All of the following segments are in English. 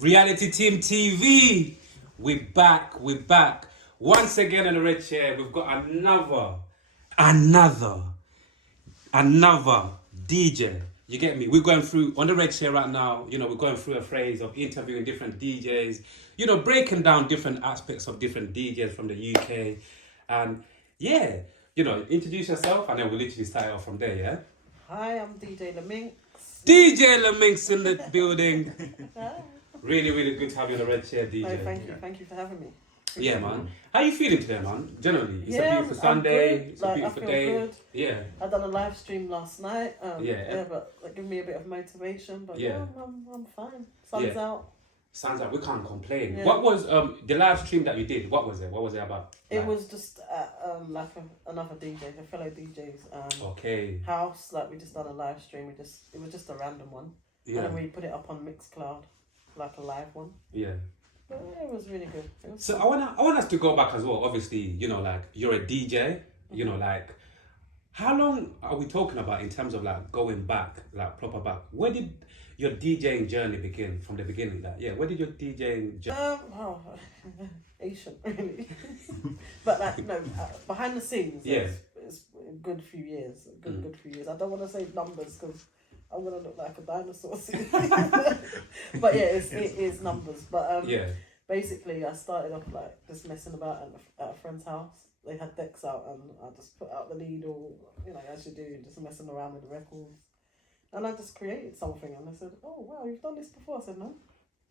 Reality Team TV. We're back. Once again in the red chair, we've got another DJ. You get me? We're going through, on the red chair right now, we're going through a phase of interviewing different DJs, breaking down different aspects of different DJs from the UK. And yeah, introduce yourself and then we'll literally start off from there, yeah? Hi, I'm DJ Minx. DJ Minx in the building. Really, really good to have you on the red chair, DJ. Oh, thank you for having me. Yeah, man. How you feeling today, man? Generally, it's a beautiful Sunday. It's a beautiful day. Good. Yeah. I done a live stream last night. Yeah, but that gave me a bit of motivation. But yeah, I'm fine. Sun's out. Sun's out. We can't complain. Yeah. What was the live stream that you did? What was it? What was it about? It was just another DJ, a fellow DJ's house. Like we just done a live stream. It was just a random one. Yeah. And then we put it up on Mixcloud, like a live one. Yeah. But it was really good. So I want us to go back as well. Obviously, like you're a DJ. Like how long are we talking about in terms of like going back, like proper back? Where did your DJing journey begin? From the beginning, where did your DJing journey? Asian, really. But behind the scenes, it's a good few years. Good few years. I don't want to say numbers because I'm gonna look like a dinosaur soon. But yeah, it is numbers. But basically, I started off like just messing about at a friend's house. They had decks out, and I just put out the needle, as you do, just messing around with the records. And I just created something, and they said, "Oh wow, you've done this before." I said, "No,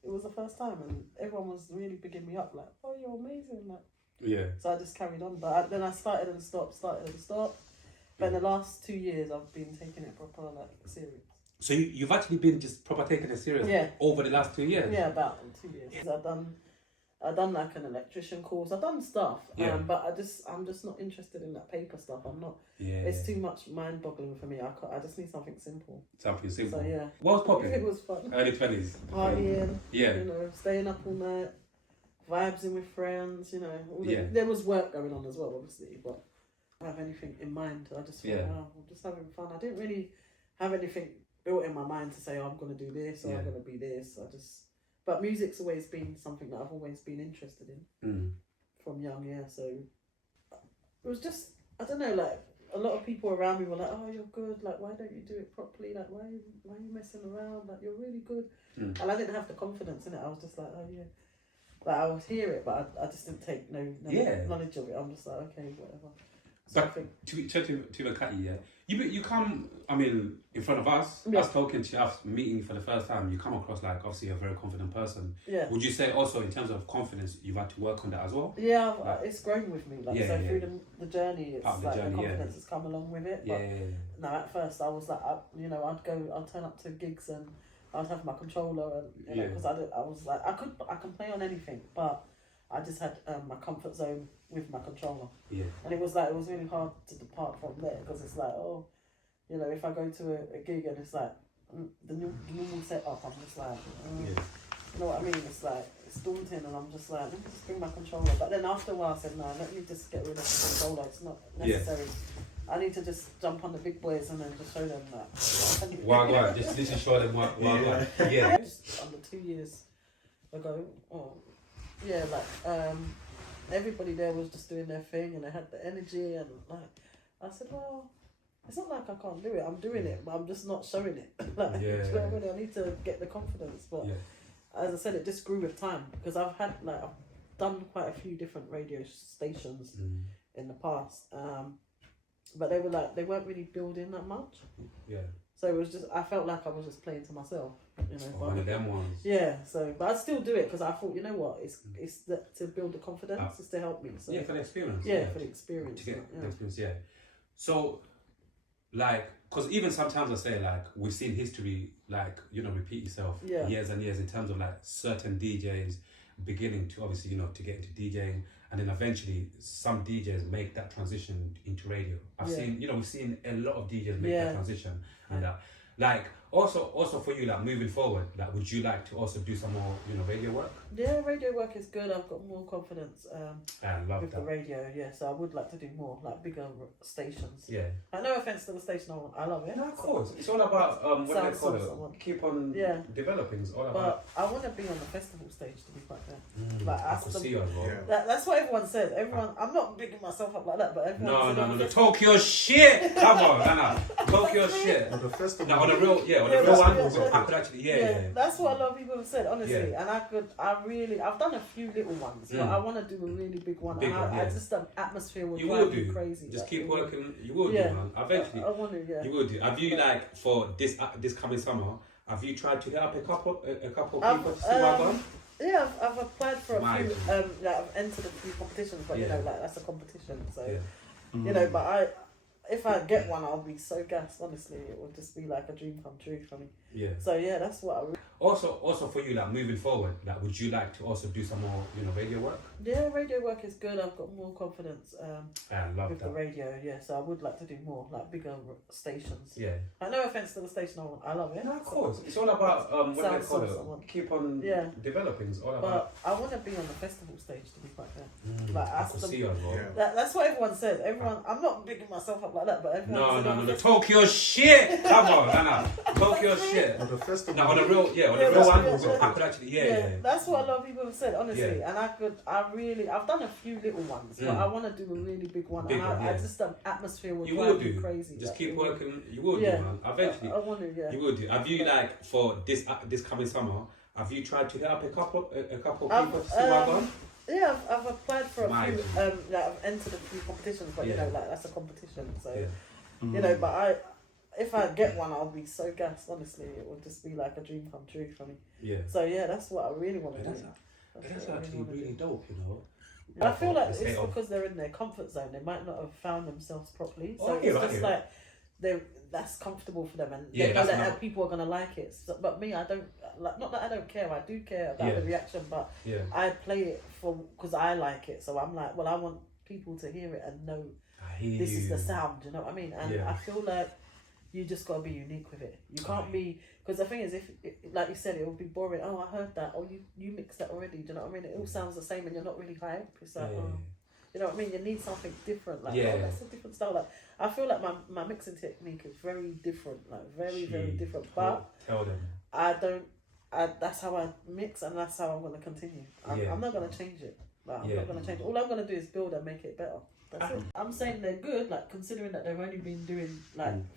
it was the first time," and everyone was really bigging me up, like, "Oh, you're amazing!" Like, yeah. So I just carried on, but then I started and stopped. But in the last 2 years, I've been taking it proper, like, serious. So you've actually been just proper taking it serious over the last 2 years? Yeah, about 2 years. I've done like an electrician course. I've done stuff, but I'm just not interested in that paper stuff. I'm not. Yeah. It's too much mind-boggling for me. I just need something simple. Something simple. So yeah. What was popping? It was fun. Early 20s. Partying. Yeah. Staying up all night, vibes with friends. There was work going on as well, obviously, but I don't have anything in mind. I just thought, wow, I'm just having fun. I didn't really have anything built in my mind to say, oh, I'm going to do this or I'm going to be this. But music's always been something that I've always been interested in from young, So it was just, I don't know, like a lot of people around me were like, oh, you're good. Like, why don't you do it properly? Like, why are you messing around? Like, you're really good. And I didn't have the confidence in it. I was just like, oh, yeah. Like, I would hear it, but I just didn't take no knowledge of it. I'm just like, okay, whatever. But to cut you, you come, in front of us, us talking to you, us meeting you for the first time, you come across like obviously a very confident person. Yeah. Would you say also in terms of confidence, you've had to work on that as well? Yeah, it's grown with me. Through the journey, it's the confidence has come along with it. But no, at first I was like, I'd turn up to gigs and I'd have my controller and because I was like, I can play on anything, but I just had my comfort zone with my controller. Yeah. And it was really hard to depart from there because it's like, if I go to a gig and it's like the normal setup, I'm just like, you know what I mean? It's like, it's daunting and I'm just like, let me just bring my controller. But then after a while I said, no, let me just get rid of the controller. It's not necessary. Yeah. I need to just jump on the big boys and then just show them that. Wow, just show them what. Yeah. Just under 2 years ago, everybody there was just doing their thing and they had the energy and like I said, well, it's not like I can't do it. I'm doing it, but I'm just not showing it. I need to get the confidence. But as I said, it just grew with time because I've done quite a few different radio stations in the past, but they weren't really building that much. Yeah. So it was just, I felt like I was just playing to myself, one of them ones. Yeah, but I'd still do it because I thought, you know what, it's to build the confidence, it's to help me. So. Yeah, for the experience. Yeah, for the experience. To get the experience, So, because even sometimes I say, we've seen history, repeat itself years and years in terms of, certain DJs beginning to, obviously, to get into DJing. And then eventually, some DJs make that transition into radio. We've seen a lot of DJs make that transition. And Also for you, like moving forward, like would you like to also do some more, radio work? Yeah, radio work is good. I've got more confidence I love with that. the radio. Yeah, so I would like to do more, like bigger stations. Yeah. No offense to the station, I love it. No, of course. It's all about what they call it. Keep on developing. It's all about. But I want to be on the festival stage, to be quite fair. Like I could see you as well. That's what everyone says. I'm not bigging myself up like that, but everyone. No. The Tokyo shit. Come on, no. Tokyo shit. On the festival. No, on the real, on the real one. I could actually, That's what a lot of people have said, honestly. And I've done a few little ones, but I want to do a really big one. I just the atmosphere would drive me crazy. Just keep working. You will do, man. Eventually. I want to, You will do. Have you for this coming summer? Have you tried to hit up a couple people to see what I've done? Yeah, I've applied for a few. I've entered a few competitions, but that's a competition. So but if I get one, I'll be so gassed. Honestly, it would just be like a dream come true for me. Yeah. So that's what I. Also for you, like moving forward, like would you like to also do some more, radio work? Yeah, radio work is good. I've got more confidence I love with that. the radio. Yeah, so I would like to do more, like bigger stations. Yeah. No offense to the station, I love it. No, of course. It's all about what they call it. Keep on developing. It's all about. But I want to be on the festival stage, to be quite fair. I could see you as well. That's what everyone says. I'm not bigging myself up like that, but everyone. No. The Tokyo shit. Come on, no. Tokyo shit. On the festival. No, on the real, on the real one. I could actually, That's what a lot of people have said, honestly. And I've done a few little ones, but I want to do a really big one. I just the atmosphere would drive me crazy. Just keep working. You will do, man. Eventually. I want to, You will do. Have you for this coming summer? Have you tried to hit up a couple people to see what I've done? Yeah, I've applied for a few. I've entered a few competitions, but that's a competition. So but if I get one, I'll be so gassed. Honestly, it would just be like a dream come true for me. Yeah. So that's what I really want to do. That's actually really dope, I feel like it's because they're in their comfort zone. They might not have found themselves properly. So it's just like that's comfortable for them, and they know that people are gonna like it. So, but me, I don't like. Not that I don't care. I do care about the reaction, but I play it because I like it. So I'm like, well, I want people to hear it and know this is the sound. You know what I mean? And I feel like you just gotta be unique with it. You can't be, because the thing is, if like you said, it will be boring. Oh, I heard that. Oh, you mixed that already. Do you know what I mean? It all sounds the same, and you're not really hype. It's like, you know what I mean? You need something different. Like, that's a different style. Like, I feel like my mixing technique is very different. Like, very different. But tell them. That's how I mix, and that's how I'm gonna continue. I'm not gonna change it. Like, I'm not gonna change it. All I'm gonna do is build and make it better. That's it. I'm saying they're good, like considering that they've only been doing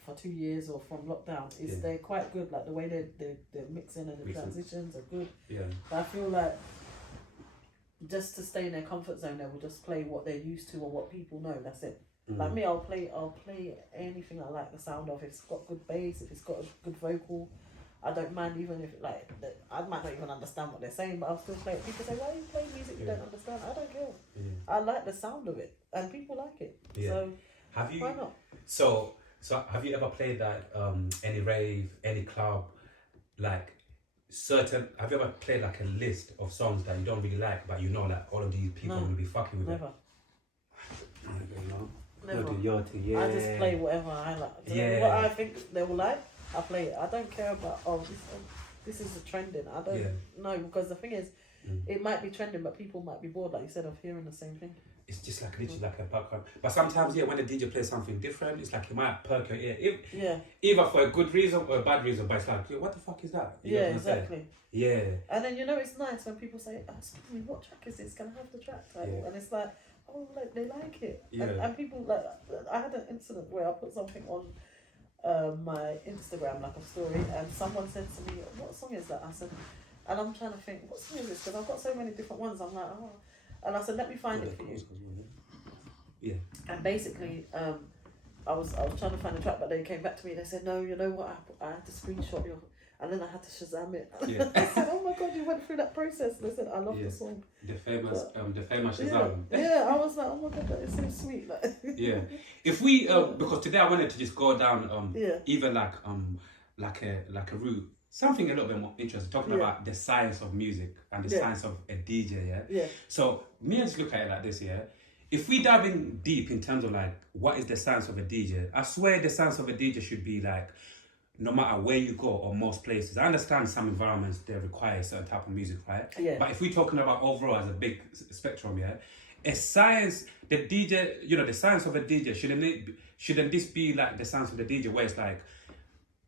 for 2 years or from lockdown. They're quite good. Like the way they're mixing and the transitions are good. Yeah. But I feel like just to stay in their comfort zone, they will just play what they're used to or what people know. That's it. Like me, I'll play anything I like the sound of. If it's got good bass, if it's got a good vocal, I don't mind. Even if I might not even understand what they're saying, but I'll still play it. People say, "Why are you playing music you don't understand?" I don't care. I like the sound of it, and people like it. So why not? So have you ever played any rave, any club, have you ever played like a list of songs that you don't really like, but all of these people will be fucking with Never. Never. I just play whatever I like. What I think they will like, I play it. I don't care about this is a trending. I don't know, because the thing is, it might be trending, but people might be bored, like you said, of hearing the same thing. It's just like literally like a background. But sometimes, when the DJ plays something different, it's like it might perk your ear. Either for a good reason or a bad reason, but it's like, what the fuck is that? You know what exactly. Yeah. And then it's nice when people say, excuse me, what track is this? Can I have the track title? And it's like, oh, they like it. And people, I had an incident where I put something on my Instagram, like a story, and someone said to me, what song is that? I said, and I'm trying to think, what song is this? Because I've got so many different ones. I'm like, oh. And I said, let me find it for you. Yeah. And basically, I was trying to find the track, but they came back to me and they said, no, you know what? I had to screenshot your, and then I had to Shazam it. I said, oh my God, you went through that process. And they said, I love the song. The famous Shazam. I was like, oh my God, that is so sweet. If we, because today I wanted to just go down, even like a route. Something a little bit more interesting, talking about the science of music and the science of a DJ, So, me and just look at it like this, If we dive in deep in terms of what is the science of a DJ, I swear the science of a DJ should be no matter where you go or most places. I understand some environments they require a certain type of music, right? Yeah. But if we're talking about overall as a big spectrum, yeah, a science, the DJ, you know, the science of a DJ shouldn't this be like the science of the DJ where it's like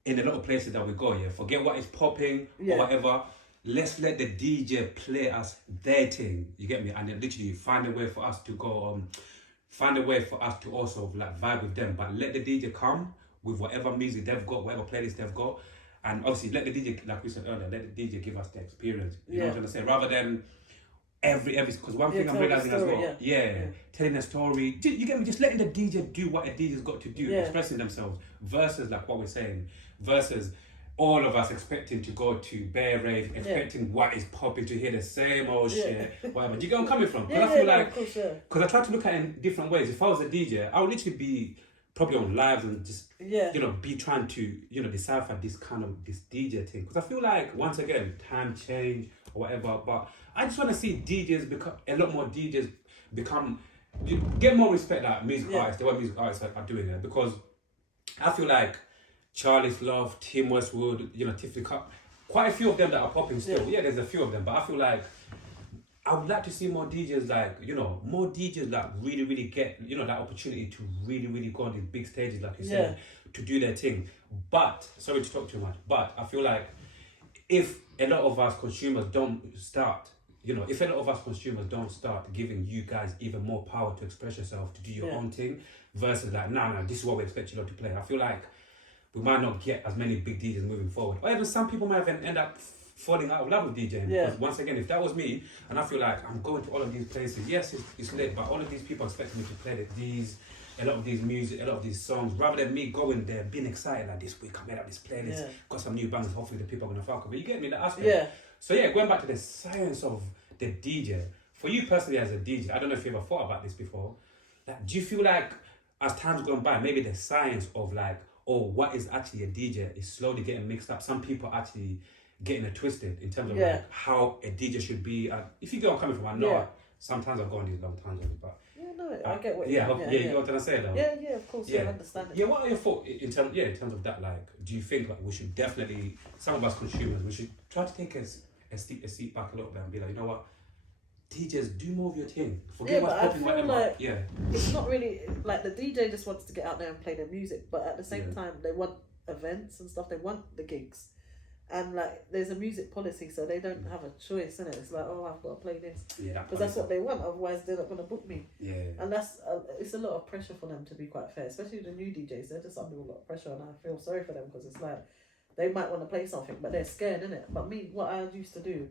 in a lot of places that we go, yeah, forget what is popping or whatever. Let's let the DJ play us their thing. You get me? And then literally find a way for us to go, find a way for us to also like vibe with them. But let the DJ come with whatever music they've got, whatever playlist they've got. And obviously let the DJ, like we said earlier, let the DJ give us the experience. You know what I'm trying to say? Rather than every, because one thing I'm realizing as well, telling a story. You get me? Just letting the DJ do what a DJ's got to do, expressing themselves, versus like what we're saying, versus all of us expecting to go to Bear Rave, expecting what is popping to hear the same old shit, whatever. Do you get where I'm coming from? Because I feel like, because I try to look at it in different ways. If I was a DJ, I would literally be probably on lives and just, you know, be trying to, you know, decipher this kind of, this DJ thing. Because I feel like, once again, time change or whatever, but I just want to see DJs become, a lot more DJs become, get more respect that music artists, the way music artists are doing it. Because I feel like Charlie's Love, Tim Westwood, you know, Tiffany Cup, quite a few of them that are popping still. Yeah, there's a few of them, but I feel like I would like to see more DJs like, you know, more DJs that really, really get, you know, that opportunity to really, really go on these big stages, like you said, to do their thing. But, sorry to talk too much, but I feel like if a lot of us consumers don't start, you know, if a lot of us consumers don't start giving you guys even more power to express yourself, to do your own thing, versus like, nah, this is what we expect you lot to play. I feel like we might not get as many big DJs moving forward. Or even some people might even end up falling out of love with DJing. Because once again, if that was me, and I feel like I'm going to all of these places, yes, it's lit, but all of these people expect me to play a lot of these music, a lot of these songs, rather than me going there, being excited like this week, I made up this playlist, got some new bangers, hopefully the people are going to fuck with it. You get me, that aspect? Yeah. So yeah, going back to the science of the DJ, for you personally as a DJ, I don't know if you ever thought about this before, like, do you feel like as time's gone by, maybe the science of like, or what is actually a DJ is slowly getting mixed up? Some people are actually getting it twisted in terms of like how a DJ should be. If you get where I'm coming from, I know sometimes I've gone these long tangents, but I get what you mean. You know what I'm saying though? Yeah, of course, I understand it. Yeah, what are your thoughts in terms of that? Like, do you think like we should definitely, some of us consumers, we should try to take a seat back a little bit and be like, you know what? DJs, do more of your thing. Forget what's popping, whatever. Like it's not really like the DJ just wants to get out there and play their music, but at the same time, they want events and stuff. They want the gigs, and like there's a music policy, so they don't have a choice in it. It's like, oh, I've got to play this because that's what they want. Otherwise, they're not going to book me. And that's it's a lot of pressure for them, to be quite fair. Especially the new DJs, they're just under a lot of pressure, and I feel sorry for them because it's like they might want to play something, but they're scared, innit? But me, what I used to do,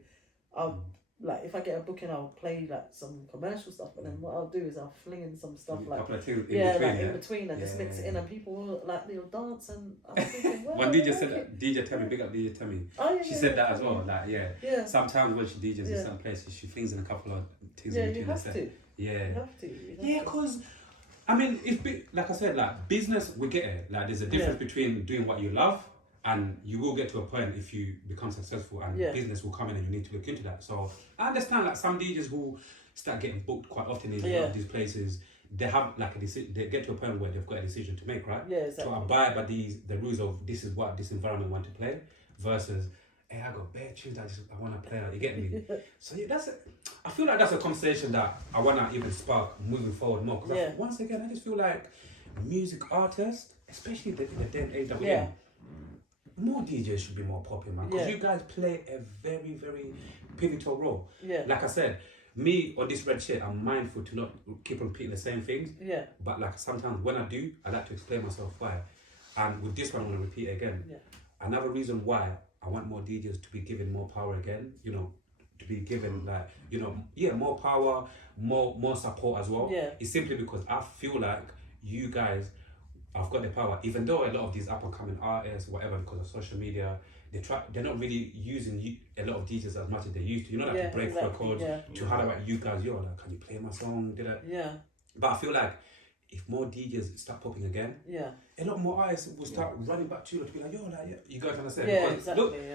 like if I get a booking, I'll play like some commercial stuff, but then what I'll do is I'll fling in some stuff like in between and just mix it in, and people will like they'll dance, and I'm thinking, well, one DJ said that, DJ Tammy, big up DJ Tammy. She said that as well. Like sometimes when she DJs in some places, she flings in a couple of things in between. You have to. You have to. Because I mean, like I said, like business, we get it. Like there's a difference between doing what you love. And you will get to a point if you become successful and business will come in and you need to look into that. So I understand like some DJs who start getting booked quite often in a lot of these places, they have like a decision, they get to a point where they've got a decision to make, right? Yeah, exactly. To abide by the rules of this is what this environment want to play versus, hey, I got bare tunes I want to play, like, you get me? So I feel like that's a conversation that I want to even spark moving forward more. Because once again, I just feel like music artists, especially in the day and age that we're in, more DJs should be more popping, man. Because you guys play a very, very pivotal role. Like I said, me on this red shit, I'm mindful to not keep repeating the same things. But like sometimes when I do, I like to explain myself why. And with this one, I'm going to repeat it again. Another reason why I want more DJs to be given more power again, you know, to be given like, you know, more power, more support as well. Is simply because I feel like you guys, I've got the power, even though a lot of these up and coming artists, whatever, because of social media, they're not really using a lot of DJs as much as they used to. You know, like to break records, to how about you guys, like, can you play my song? But I feel like if more DJs start popping again, a lot more artists will start running back to you to be like, you guys understand?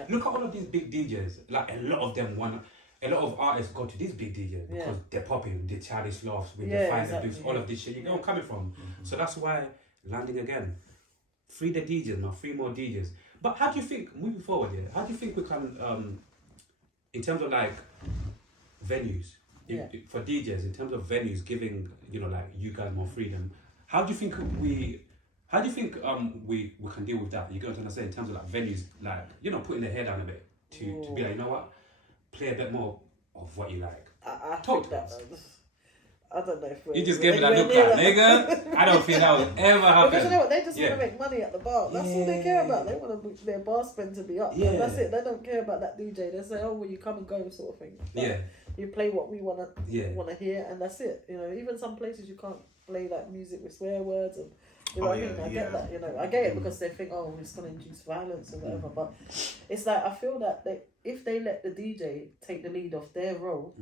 Look at all of these big DJs. Like a lot of them a lot of artists go to these big DJs because they're popping, the Charlie Sloths, with the Find the all of this shit. You know where I'm coming from? So that's why landing again. Free the DJs, now free more DJs. But how do you think, moving forward here, how do you think we can, in terms of like venues, for DJs, in terms of venues giving, you know, like you guys more freedom, how do you think we can deal with that? You got to understand in terms of like venues, like, you know, putting their hair down a bit to be like, you know what, play a bit more of what you like. I Talk to us. I don't know if you just gave me that look like, nigga. I don't think that will ever happen. Because you know what, they just want to make money at the bar. That's all they care about. They want their bar spend to be up. Yeah. That's it. They don't care about that DJ. They say, oh, well, you come and go sort of thing. But you play what we want to hear, and that's it. You know, even some places you can't play like music with swear words and. You know what I mean? I get that, you know. I get it because they think, oh, it's going to induce violence or whatever. But it's like, I feel that if they let the DJ take the lead of their role,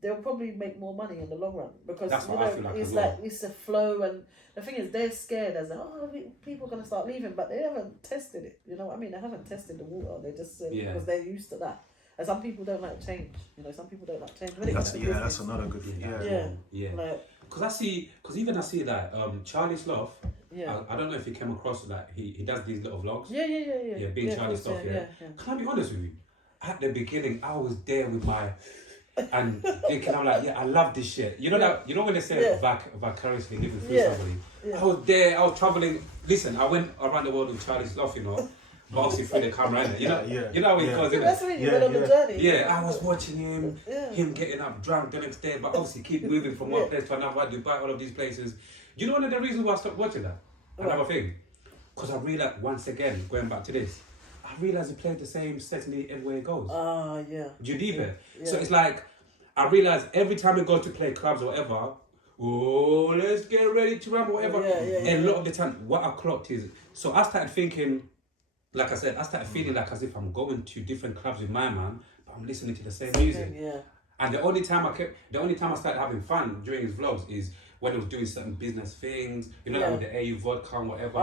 they'll probably make more money in the long run. Because, you know, it's like, it's a flow. And the thing is, they're scared as people are going to start leaving. But they haven't tested it. You know what I mean? They haven't tested the water. They just say, because they're used to that. And some people don't like change. You know, some people don't like change. That's another good thing. Yeah. Like, Because I see that Charlie Sloth. Yeah. I don't know if you came across that. He does these little vlogs. Yeah. Being Charlie Sloth. Yeah. Can I be honest with you? At the beginning, I was there with my and thinking, I'm like, I love this shit. You know that. You know when they say vicariously living through somebody. I was there. I was traveling. Listen, I went around the world with Charlie Sloth. You know. But obviously through the camera, innit? You know how it goes, innit? That's when you went on the journey. Yeah, I was watching him getting up drunk the next day, but obviously keep moving from one place to another, Dubai, all of these places. You know one of the reasons why I stopped watching that? Another thing? Because I realised, once again, going back to this, I realised he played the same setting everywhere he goes. Do you deep it? So it's like, I realised every time he goes to play clubs or whatever, oh, let's get ready to ramble, whatever. And a lot of the time, what I clocked is, so I started thinking, like I said, I started feeling like as if I'm going to different clubs with my man, but I'm listening to the same music. And the only time I started having fun during his vlogs is when he was doing certain business things, you know, like with the AU vodka and whatever.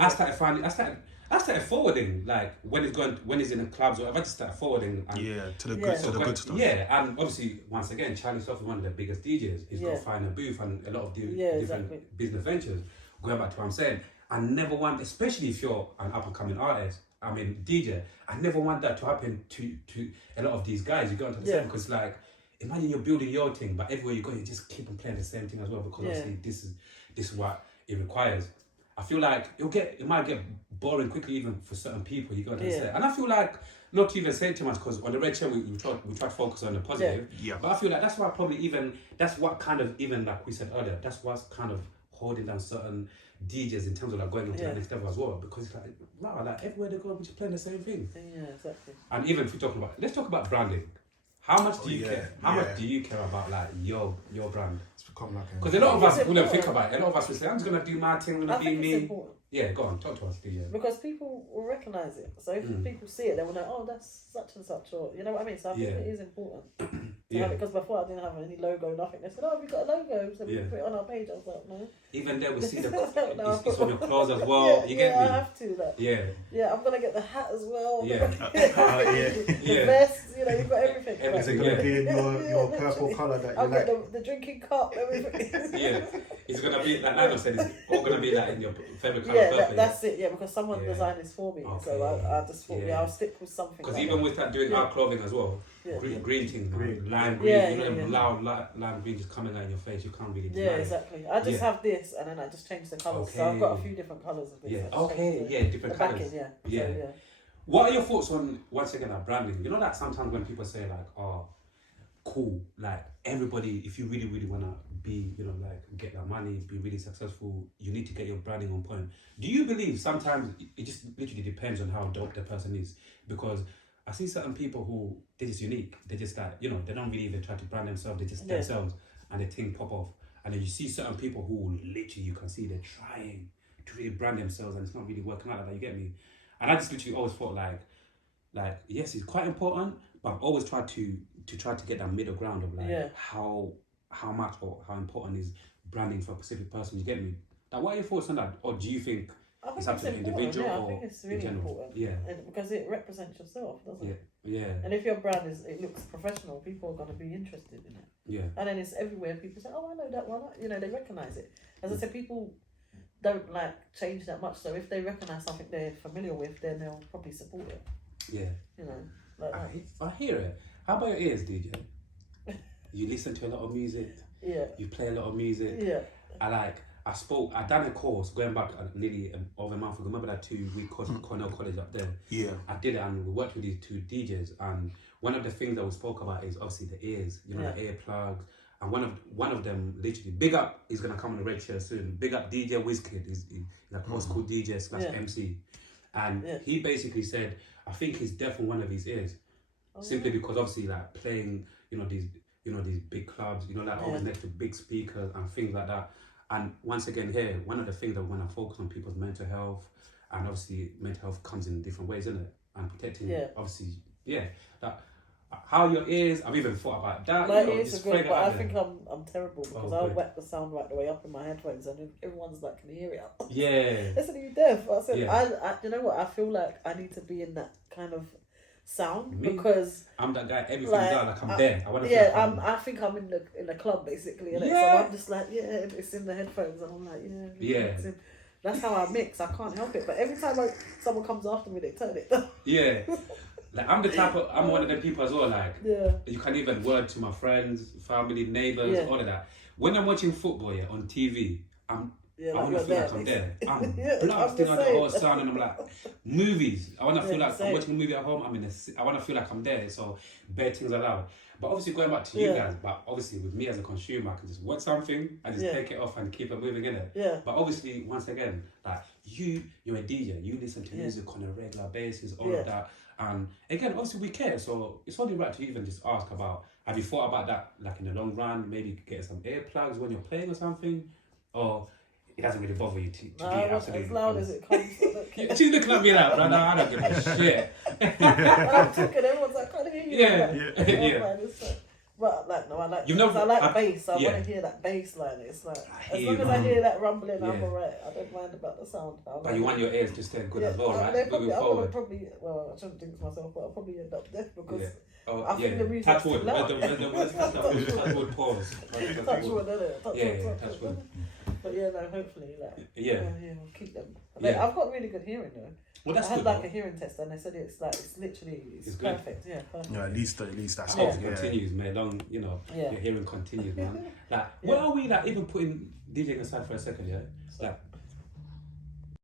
I started forwarding, like when he's in the clubs or whatever, I just started forwarding. And to the good stuff. Yeah, and obviously, once again, Charlie Sloth is one of the biggest DJs. He's got Finer Booth and a lot of different business ventures. Going back to what I'm saying, I never want, especially if you're an up-and-coming artist, I mean DJ, I never want that to happen to a lot of these guys. You got to understand, because like, imagine you're building your thing, but everywhere you go, you just keep on playing the same thing as well, because obviously this is what it requires. I feel like it might get boring quickly even for certain people. You got to understand, and I feel like not to even say too much, because on the red chair we try to focus on the positive. But I feel like that's why that's what kind of, even like we said earlier, that's what's kind of holding down certain DJs in terms of like going on to the next level as well, because it's like, wow, like everywhere they go, we're just playing the same thing. Yeah, exactly. And even if we're talking about, let's talk about branding. How much do you care? How much do you care about like your brand? It's become like because a lot of us wouldn't think about it. A lot of us will say, I'm just gonna do my thing, I'm gonna be me. Important. Yeah, go on, talk to us, DJ. Because people will recognise it. So if people see it, they will know, oh, that's such and such, or you know what I mean. So I think it is important. Because before I didn't have any logo, nothing. They said, oh, we've got a logo, so we can put it on our page. I was like, no. Even there, we see it's on your clothes as well. You get me? I have to. Like, yeah, I'm gonna get the hat as well. Yeah. The vest. You know, you've got everything. Is it gonna be in your purple colour that you I've like? got the drinking cup. Everything. It's gonna be like Nano said. It's all gonna be like in your favourite colour. That's it. Yeah, because someone designed this for me, so I just thought, I'll stick with something. Because even with that doing our clothing as well, green thing, lime green, you know, loud lime green just coming out in your face. You can't really deny it. Exactly. I just have this, and then I just change the colours. So I've got a few different colours of this. Different colours. What are your thoughts on, once again, like branding? You know that sometimes when people say like, oh, cool, like everybody, if you really, really want to be, you know, like get that money, be really successful, you need to get your branding on point. Do you believe sometimes it just literally depends on how dope the person is? Because I see certain people who, they're just unique. They just like, you know, they don't really even try to brand themselves. They just themselves, and they think pop off. And then you see certain people who literally, you can see they're trying to really brand themselves and it's not really working out like that, you get me? And I just literally always thought like yes, it's quite important, but I've always tried to get that middle ground of like how much or how important is branding for a specific person, you get me? Like, what are your thoughts on that? Or do you think it's up to the individual? I think it's really important. Yeah. Because it represents yourself, doesn't it? Yeah. And if your brand it looks professional, people are going to be interested in it. Yeah. And then it's everywhere. People say, oh, I know that one. You know, they recognise it. As I said, people, don't like change that much. So if they recognise something they're familiar with, then they'll probably support it. Yeah. You know, like I hear it. How about your ears, DJ? You listen to a lot of music. Yeah. You play a lot of music. Yeah. I done a course going back nearly over a month ago. Remember that 2-week course at Cornell College up there? Yeah. I did it and we worked with these 2 DJs, and one of the things that we spoke about is obviously the ears, you know, the earplugs. And one of them literally, big up, he's gonna come on the red chair soon. Big up DJ Wizkid, he's a post-school DJ / MC. And he basically said, I think he's deaf in one of his ears. Simply because obviously like playing, these big clubs, like always next to big speakers and things like that. And once again here, one of the things that we want to focus on people's mental health, and obviously mental health comes in different ways, isn't it? And protecting, obviously, that how your ears. I've even thought about that. My ears are good, but I think I'm terrible because I'll whack the sound right the way up in my headphones, and everyone's like, "Can you hear it?" Yeah. Listen, are you deaf? I said, I you know what? I feel like I need to be in that kind of sound because I'm that guy. Everything done, like I'm there. I want to. I think I'm in the club basically, innit? So I'm just like, it's in the headphones, and I'm like, That's how I mix. I can't help it. But every time someone comes after me, they turn it down. Yeah. Like I'm one of them people as well. Like you can even word to my friends, family, neighbours, all of that. When I'm watching football on TV, I want to feel like I'm there. I'm blasting on the whole sound, and I'm like, movies. I want to feel like I'm watching a movie at home. I want to feel like I'm there. So bad things allowed. But obviously going back to you guys, but obviously with me as a consumer, I can just watch something and just take it off and keep it moving in it. Yeah. But obviously, once again, like you're a DJ. You listen to music on a regular basis, all of that. And again, obviously we care. So it's only right to even just ask about, have you thought about that, like in the long run, maybe get some earplugs when you're playing or something? Or it doesn't really bother you to be absolutely... as loud as it comes. She's looking at me like, brother, I don't give a shit. I'm talking, everyone's like, I can't hear you. But like, no, I like bass. I want to hear that bass line. It's like, as long as I hear that rumbling, I'm alright. I don't mind about the sound. But you want your ears to stay good as well, right? I shouldn't think to myself, but I'll probably end up deaf because I think the music's touch wood. too loud. Touch wood, pause. Touch wood, innit? Touch wood. But no, hopefully, we'll keep them. I've got really good hearing though. Well, that's I had good, a hearing test, and they said it's perfect. Yeah, perfect. Yeah, at least that's I hope it continues, man. Your hearing continues, man. Like, where are we? Like, even putting DJing aside for a second, Like,